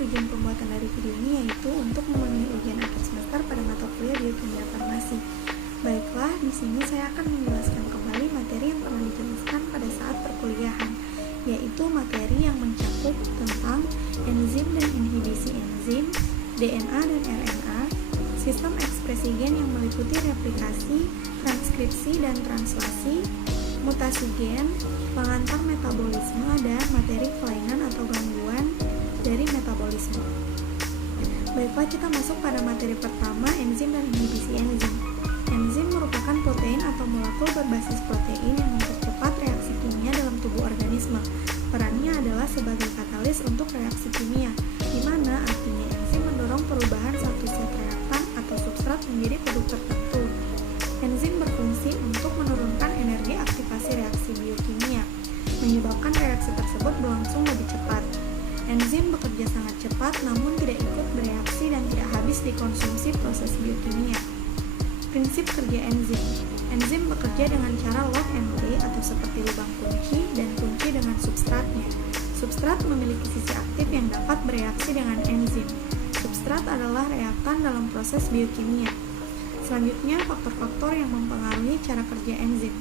tujuan pembuatan dari video ini yaitu untuk memenuhi ujian akhir semester pada mata kuliah biokimia farmasi. Baiklah, di sini saya akan menjelaskan kembali materi yang pernah dijelaskan pada saat perkuliahan, yaitu materi yang mencakup tentang enzim dan inhibisi enzim, DNA dan RNA, sistem ekspresi gen yang meliputi replikasi, transkripsi dan translasi, mutasi gen, pengantar metabolisme, dan materi kelainan atau gangguan dari metabolisme. Baiklah, kita masuk pada materi pertama, enzim dan inhibisi enzim. Enzim merupakan protein atau molekul berbasis protein yang mempercepat reaksi kimia dalam tubuh organisme. Perannya adalah sebagai katalis untuk reaksi kimia, di mana artinya enzim mendorong perubahan satu zat reaktan atau substrat menjadi produk tertentu. Enzim berfungsi untuk menurunkan energi aktivasi reaksi biokimia, menyebabkan reaksi tersebut berlangsung lebih cepat. Enzim bekerja sangat cepat namun tidak ikut bereaksi dan tidak habis dikonsumsi proses biokimia. Prinsip kerja enzim. Enzim bekerja dengan cara lock and key atau seperti lubang kunci dan kunci dengan substratnya. Substrat memiliki sisi aktif yang dapat bereaksi dengan enzim. Substrat adalah reaktan dalam proses biokimia. Selanjutnya, faktor-faktor yang mempengaruhi cara kerja enzim.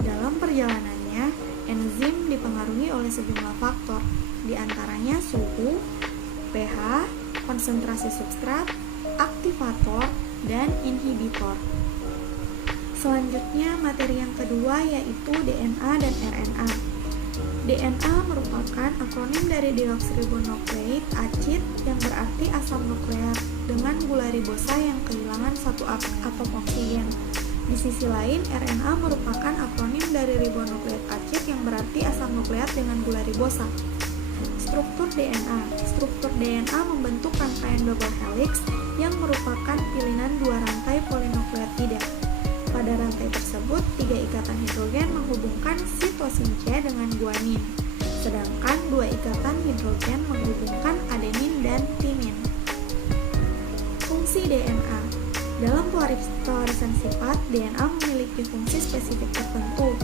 Dalam perjalanannya, enzim dipengaruhi oleh sejumlah faktor, di antaranya suhu, pH, konsentrasi substrat, aktivator, dan inhibitor. Selanjutnya, materi yang kedua yaitu DNA dan RNA. DNA merupakan akronim dari deoksiribonukleik acid yang berarti asam nukleat dengan gula ribosa yang kehilangan satu atom oksigen. Di sisi lain, RNA merupakan akronim dari ribonukleik acid yang berarti asam nukleat dengan gula ribosa. Struktur DNA. Struktur DNA membentuk rangkaian double helix yang merupakan pilihan dua rantai polinukleotida. Pada rantai tersebut, 3 ikatan hidrogen menghubungkan sitosin C dengan guanin, sedangkan 2 ikatan hidrogen menghubungkan adenin dan timin. Fungsi DNA. Dalam pelarisan sifat, DNA memiliki fungsi spesifik tertentu.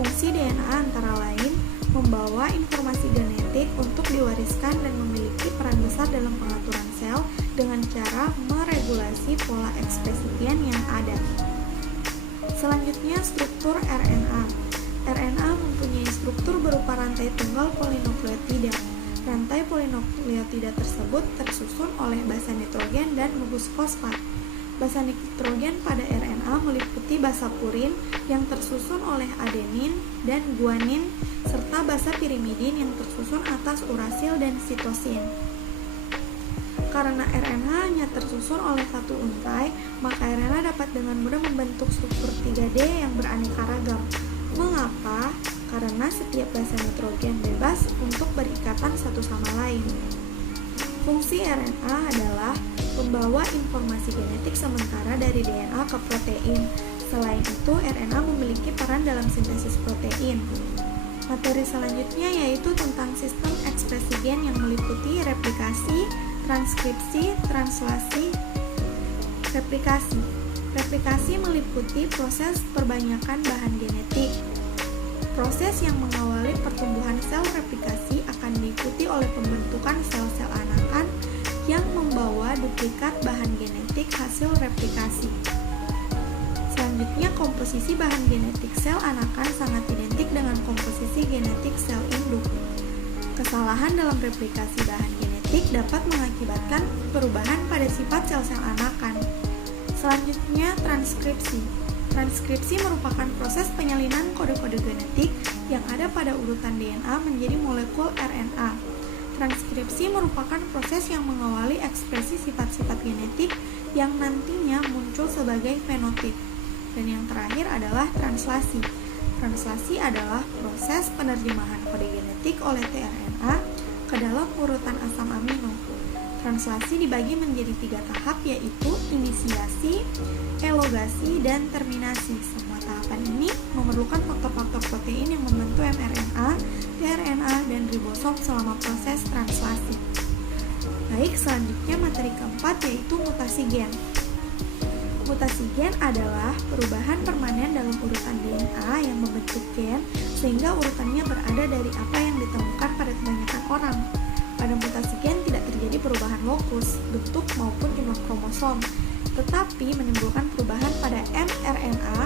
Fungsi DNA antara lain membawa informasi genetik untuk diwariskan dan memiliki peran besar dalam pengaturan sel dengan cara meregulasi pola ekspresi gen yang ada. Selanjutnya, struktur RNA. RNA mempunyai struktur berupa rantai tunggal polinukleotida. Rantai polinukleotida tersebut tersusun oleh basa nitrogen dan gugus fosfat. Basa nitrogen pada RNA meliputi basa purin yang tersusun oleh adenin dan guanin serta basa pirimidin yang tersusun atas urasil dan sitosin. Karena RNA hanya tersusun oleh satu untai, maka RNA dapat dengan mudah membentuk struktur 3D yang beraneka ragam. Mengapa? Karena setiap basa nitrogen bebas untuk berikatan satu sama lain. Fungsi RNA adalah membawa informasi genetik sementara dari DNA ke protein. Selain itu, RNA memiliki peran dalam sintesis protein. Materi selanjutnya yaitu tentang sistem ekspresi gen yang meliputi replikasi, transkripsi, translasi, replikasi. Replikasi meliputi proses perbanyakan bahan genetik. Proses yang mengawali pertumbuhan sel replikasi akan diikuti oleh pembentukan sel-sel anakan yang membawa duplikat bahan genetik hasil replikasi. Selanjutnya, komposisi bahan genetik sel anakan sangat identik dengan komposisi genetik sel induk. Kesalahan dalam replikasi bahan genetik dapat mengakibatkan perubahan pada sifat sel-sel anakan. Selanjutnya, transkripsi. Transkripsi merupakan proses penyalinan kode-kode genetik yang ada pada urutan DNA menjadi molekul RNA. Transkripsi merupakan proses yang mengawali ekspresi sifat-sifat genetik yang nantinya muncul sebagai fenotip. Dan yang terakhir adalah translasi. Translasi adalah proses penerjemahan kode genetik oleh tRNA ke dalam urutan asam amino. Translasi dibagi menjadi 3 tahap, yaitu inisiasi, elongasi, dan terminasi. Semua tahapan ini memerlukan faktor-faktor protein yang membentuk mRNA, tRNA, dan ribosom selama proses translasi. Baik, selanjutnya materi keempat yaitu mutasi gen. Mutasi gen adalah perubahan permanen dalam urutan DNA yang membentuk gen sehingga urutannya berada dari apa yang ditemukan pada kebanyakan orang. Pada mutasi gen tidak terjadi perubahan lokus, bentuk maupun jumlah kromosom, tetapi menimbulkan perubahan pada mRNA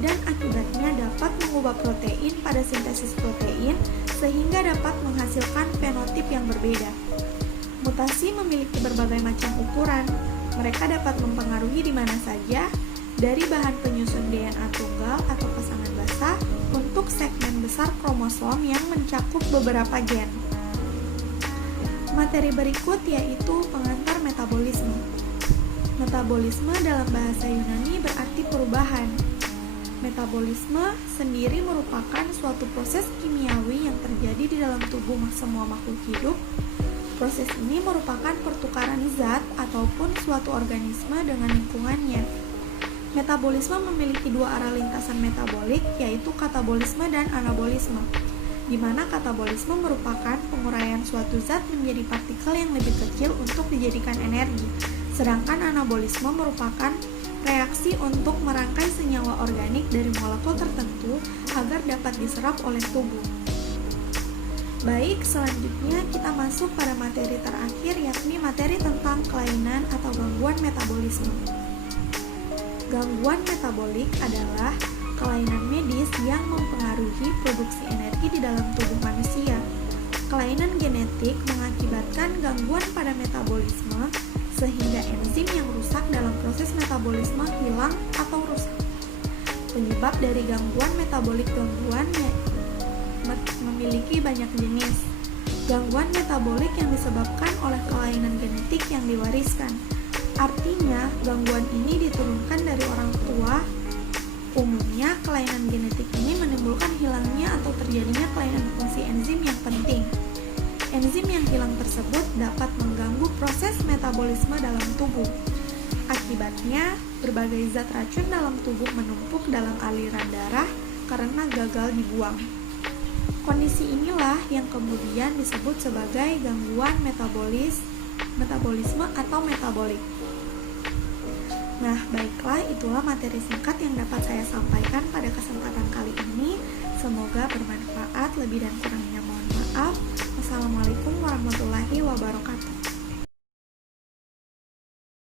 dan akibatnya dapat mengubah protein pada sintesis protein sehingga dapat menghasilkan fenotip yang berbeda. Mutasi memiliki berbagai macam ukuran. Mereka dapat mempengaruhi di mana saja, dari bahan penyusun DNA tunggal atau pasangan basa untuk segmen besar kromosom yang mencakup beberapa gen. Materi berikut yaitu pengantar metabolisme. Metabolisme dalam bahasa Yunani berarti perubahan. Metabolisme sendiri merupakan suatu proses kimiawi yang terjadi di dalam tubuh semua makhluk hidup. Proses ini merupakan pertukaran zat ataupun suatu organisme dengan lingkungannya. Metabolisme memiliki dua arah lintasan metabolik, yaitu katabolisme dan anabolisme, di mana katabolisme merupakan penguraian suatu zat menjadi partikel yang lebih kecil untuk dijadikan energi, sedangkan anabolisme merupakan reaksi untuk merangkai senyawa organik dari molekul tertentu agar dapat diserap oleh tubuh. Baik, selanjutnya kita masuk pada materi terakhir, yakni materi tentang kelainan atau gangguan metabolisme. Gangguan metabolik adalah kelainan medis yang mempengaruhi produksi energi di dalam tubuh manusia. Kelainan genetik mengakibatkan gangguan pada metabolisme sehingga enzim yang rusak dalam proses metabolisme hilang atau rusak. Penyebab dari gangguan metabolik memiliki banyak jenis. Gangguan metabolik yang disebabkan oleh kelainan genetik yang diwariskan. Artinya, gangguan ini diturunkan dari orang tua. Umumnya, kelainan genetik ini menimbulkan hilangnya atau terjadinya kelainan fungsi enzim yang penting. Enzim yang hilang tersebut dapat mengganggu proses metabolisme dalam tubuh. Akibatnya, berbagai zat racun dalam tubuh menumpuk dalam aliran darah karena gagal dibuang. Kondisi inilah yang kemudian disebut sebagai gangguan metabolisme atau metabolik. Nah, baiklah, itulah materi singkat yang dapat saya sampaikan pada kesempatan kali ini. Semoga bermanfaat, lebih dan kurangnya mohon maaf. Wassalamualaikum warahmatullahi wabarakatuh.